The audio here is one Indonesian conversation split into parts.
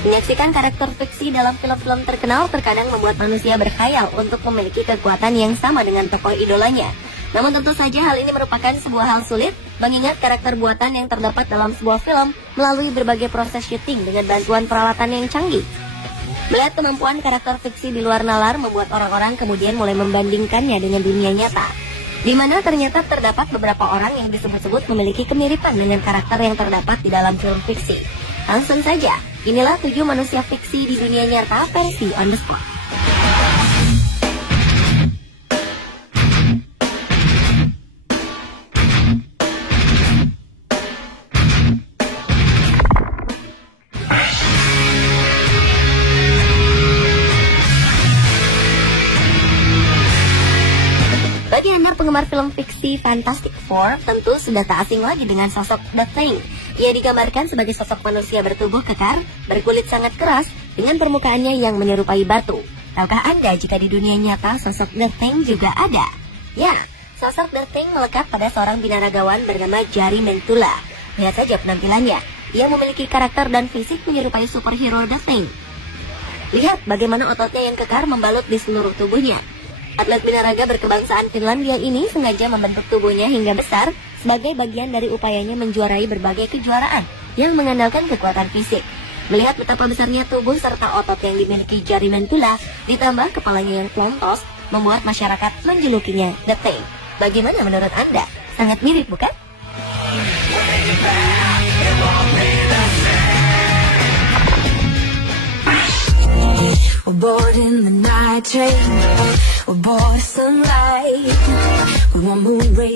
Menyaksikan karakter fiksi dalam film-film terkenal terkadang membuat manusia berkhayal untuk memiliki kekuatan yang sama dengan tokoh idolanya. Namun tentu saja hal ini merupakan sebuah hal sulit, mengingat karakter buatan yang terdapat dalam sebuah film melalui berbagai proses syuting dengan bantuan peralatan yang canggih. Melihat kemampuan karakter fiksi di luar nalar membuat orang-orang kemudian mulai membandingkannya dengan dunia nyata, di mana ternyata terdapat beberapa orang yang disebut-sebut memiliki kemiripan dengan karakter yang terdapat di dalam film fiksi. Langsung saja, inilah 7 manusia fiksi di dunia nyata versi On The Spot. Bagi Anda penggemar film fiksi Fantastic Four, tentu sudah tak asing lagi dengan sosok The Thing. Ia digambarkan sebagai sosok manusia bertubuh kekar, berkulit sangat keras, dengan permukaannya yang menyerupai batu. Tahukah Anda jika di dunia nyata sosok The Thing juga ada? Ya, sosok The Thing melekat pada seorang binaragawan bernama Jari Mentula. Lihat saja penampilannya, ia memiliki karakter dan fisik menyerupai superhero The Thing. Lihat bagaimana ototnya yang kekar membalut di seluruh tubuhnya. Atlet binaraga berkebangsaan Finlandia ini sengaja membentuk tubuhnya hingga besar sebagai bagian dari upayanya menjuarai berbagai kejuaraan yang mengandalkan kekuatan fisik. Melihat betapa besarnya tubuh serta otot yang dimiliki Jari Mentula, ditambah kepalanya yang plontos, membuat masyarakat menjulukinya The Thing. Bagaimana menurut Anda? Sangat mirip, bukan? Bored in the night train, bored sunlight.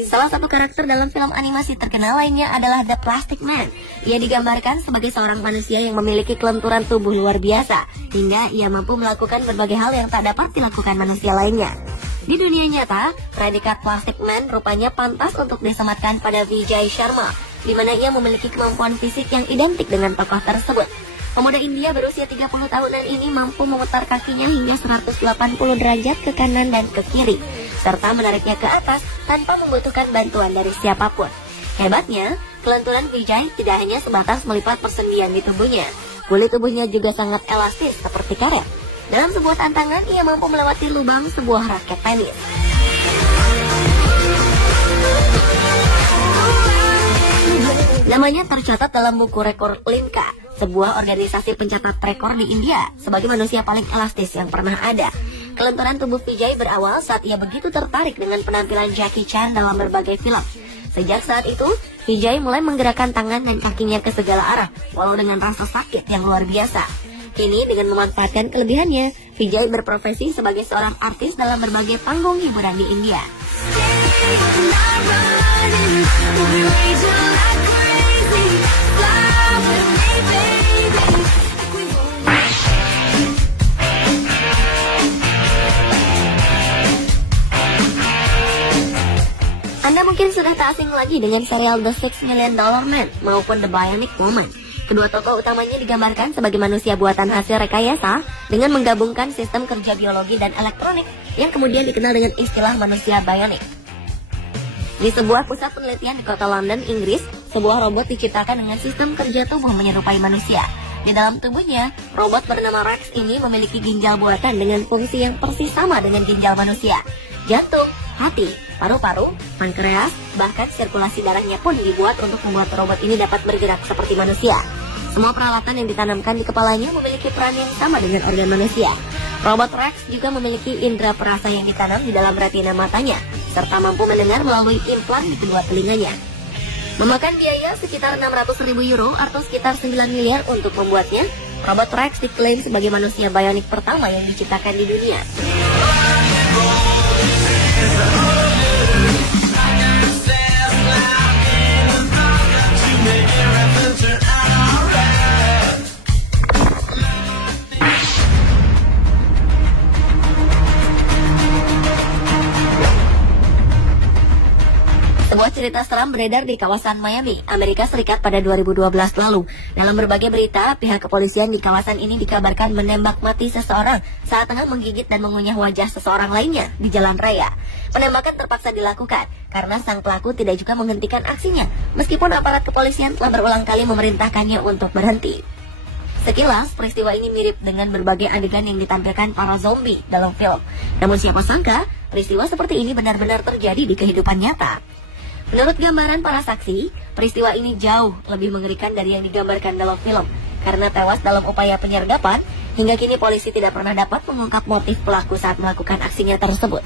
Salah satu karakter dalam film animasi terkenal lainnya adalah The Plastic Man. Ia digambarkan sebagai seorang manusia yang memiliki kelenturan tubuh luar biasa, hingga ia mampu melakukan berbagai hal yang tak dapat dilakukan manusia lainnya. Di dunia nyata, predikat Plastic Man rupanya pantas untuk disematkan pada Vijay Sharma, di mana ia memiliki kemampuan fisik yang identik dengan tokoh tersebut. Pemuda India berusia 30 tahunan ini mampu memutar kakinya hingga 180 derajat ke kanan dan ke kiri, serta menariknya ke atas tanpa membutuhkan bantuan dari siapapun. Hebatnya, kelenturan Vijay tidak hanya sebatas melipat persendian di tubuhnya, kulit tubuhnya juga sangat elastis seperti karet. Dalam sebuah tantangan, ia mampu melewati lubang sebuah raket tenis. Namanya tercatat dalam buku rekor Limca, sebuah organisasi pencatat rekor di India, sebagai manusia paling elastis yang pernah ada. Kelenturan tubuh Vijay berawal saat ia begitu tertarik dengan penampilan Jackie Chan dalam berbagai film. Sejak saat itu, Vijay mulai menggerakkan tangan dan kakinya ke segala arah, walau dengan rasa sakit yang luar biasa. Kini dengan memanfaatkan kelebihannya, Vijay berprofesi sebagai seorang artis dalam berbagai panggung hiburan di India. Anda mungkin sudah tak asing lagi dengan serial The $6 Million Man maupun The Bionic Woman. Kedua tokoh utamanya digambarkan sebagai manusia buatan hasil rekayasa dengan menggabungkan sistem kerja biologi dan elektronik yang kemudian dikenal dengan istilah manusia bionic. Di sebuah pusat penelitian di kota London, Inggris, sebuah robot diciptakan dengan sistem kerja tubuh menyerupai manusia. Di dalam tubuhnya, robot bernama Rex ini memiliki ginjal buatan dengan fungsi yang persis sama dengan ginjal manusia. Jantung, hati, paru-paru, pankreas, bahkan sirkulasi darahnya pun dibuat untuk membuat robot ini dapat bergerak seperti manusia. Semua peralatan yang ditanamkan di kepalanya memiliki peran yang sama dengan organ manusia. Robot Rex juga memiliki indera perasa yang ditanam di dalam retina matanya, serta mampu mendengar melalui implan di kedua telinganya. Memakan biaya sekitar 600.000 euro atau sekitar 9 miliar untuk membuatnya, robot Rex diklaim sebagai manusia bionik pertama yang diciptakan di dunia. Sebuah cerita seram beredar di kawasan Miami, Amerika Serikat pada 2012 lalu. Dalam berbagai berita, pihak kepolisian di kawasan ini dikabarkan menembak mati seseorang saat tengah menggigit dan mengunyah wajah seseorang lainnya di jalan raya. Penembakan terpaksa dilakukan karena sang pelaku tidak juga menghentikan aksinya, meskipun aparat kepolisian telah berulang kali memerintahkannya untuk berhenti. Sekilas, peristiwa ini mirip dengan berbagai adegan yang ditampilkan para zombie dalam film. Namun siapa sangka, peristiwa seperti ini benar-benar terjadi di kehidupan nyata. Menurut gambaran para saksi, peristiwa ini jauh lebih mengerikan dari yang digambarkan dalam film. Karena tewas dalam upaya penyergapan, hingga kini polisi tidak pernah dapat mengungkap motif pelaku saat melakukan aksinya tersebut.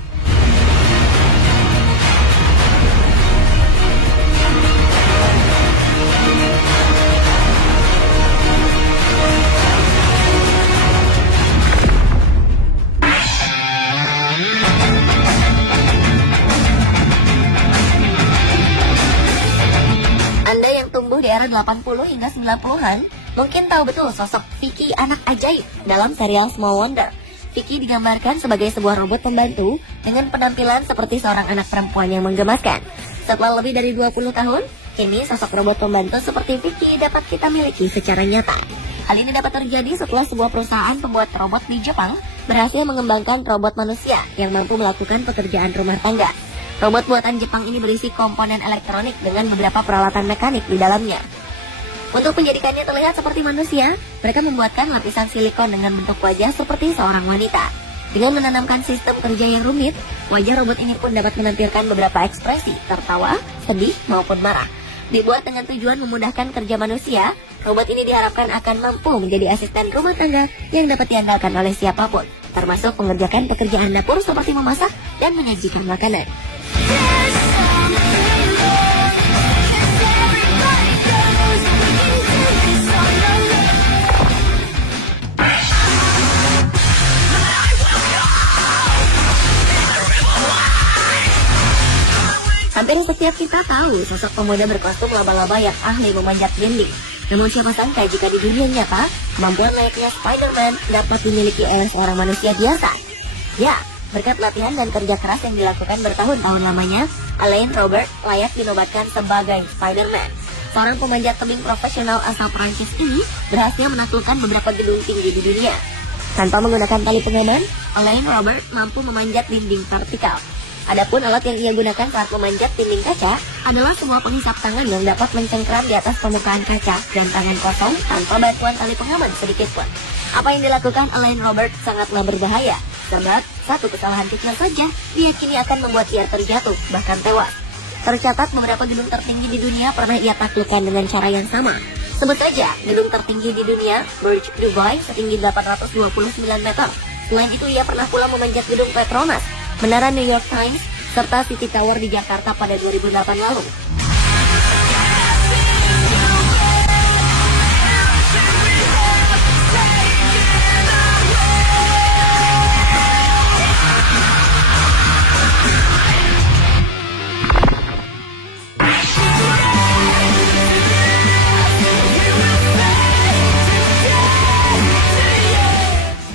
Anda yang tumbuh di era 80 hingga 90-an mungkin tahu betul sosok Vicky anak ajaib dalam serial Small Wonder. Vicky digambarkan sebagai sebuah robot pembantu dengan penampilan seperti seorang anak perempuan yang menggemaskan. Setelah lebih dari 20 tahun, kini sosok robot pembantu seperti Vicky dapat kita miliki secara nyata. Hal ini dapat terjadi setelah sebuah perusahaan pembuat robot di Jepang berhasil mengembangkan robot manusia yang mampu melakukan pekerjaan rumah tangga. Robot buatan Jepang ini berisi komponen elektronik dengan beberapa peralatan mekanik di dalamnya. Untuk menjadikannya terlihat seperti manusia, mereka membuatkan lapisan silikon dengan bentuk wajah seperti seorang wanita. Dengan menanamkan sistem kerja yang rumit, wajah robot ini pun dapat menampilkan beberapa ekspresi, tertawa, sedih, maupun marah. Dibuat dengan tujuan memudahkan kerja manusia, robot ini diharapkan akan mampu menjadi asisten rumah tangga yang dapat diandalkan oleh siapapun, termasuk mengerjakan pekerjaan dapur seperti memasak dan menyajikan makanan. Hampir setiap kita tahu sosok pemuda berkostum laba-laba yang ahli memanjat dinding. Namun siapa sangka jika di dunia nyata, kemampuan layaknya Spider-Man dapat dimiliki oleh seorang manusia biasa. Ya, berkat latihan dan kerja keras yang dilakukan bertahun-tahun lamanya, Alain Robert layak dinobatkan sebagai Spider-Man. Seorang pemanjat tebing profesional asal Prancis ini berhasil menaklukkan beberapa gedung tinggi di dunia. Tanpa menggunakan tali pengaman, Alain Robert mampu memanjat dinding vertikal. Adapun alat yang ia gunakan saat memanjat dinding kaca adalah sebuah penghisap tangan yang dapat mencengkram di atas permukaan kaca dan tangan kosong tanpa bantuan tali pengaman sedikit pun. Apa yang dilakukan Alain Robert sangatlah berbahaya, sebab satu kesalahan kecil saja diyakini akan membuat ia terjatuh, bahkan tewas. Tercatat beberapa gedung tertinggi di dunia pernah ia taklukkan dengan cara yang sama. Sebut saja gedung tertinggi di dunia, Burj Dubai setinggi 829 meter. Selain itu ia pernah pula memanjat gedung Petronas, Menara New York Times, serta City Tower di Jakarta pada 2008 lalu.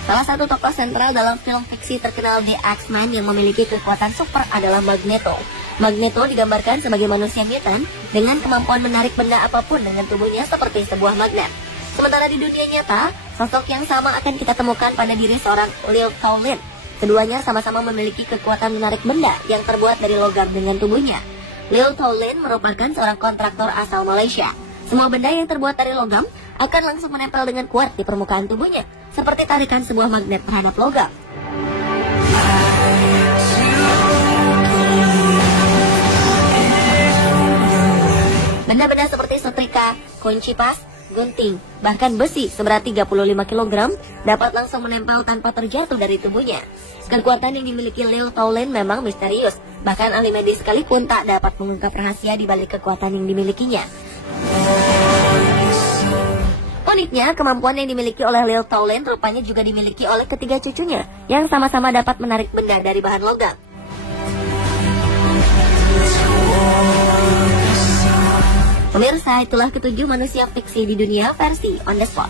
Salah satu tokoh sentral dalam film fiksi terkenal The X-Men yang memiliki kekuatan super adalah Magneto. Magneto digambarkan sebagai manusia mutant dengan kemampuan menarik benda apapun dengan tubuhnya seperti sebuah magnet. Sementara di dunia nyata, sosok yang sama akan kita temukan pada diri seorang Lil Towlin. Keduanya sama-sama memiliki kekuatan menarik benda yang terbuat dari logam dengan tubuhnya. Lil Towlin merupakan seorang kontraktor asal Malaysia. Semua benda yang terbuat dari logam akan langsung menempel dengan kuat di permukaan tubuhnya, seperti tarikan sebuah magnet terhadap logam. Benda-benda seperti setrika, kunci pas, gunting, bahkan besi seberat 35 kg dapat langsung menempel tanpa terjatuh dari tubuhnya. Kekuatan yang dimiliki Lil Towlin memang misterius, bahkan ahli medis sekalipun tak dapat mengungkap rahasia di balik kekuatan yang dimilikinya. Uniknya, kemampuan yang dimiliki oleh Lil Towlin rupanya juga dimiliki oleh ketiga cucunya yang sama-sama dapat menarik benda dari bahan logam. Pemirsa, itulah ketujuh manusia fiksi di dunia versi On The Spot.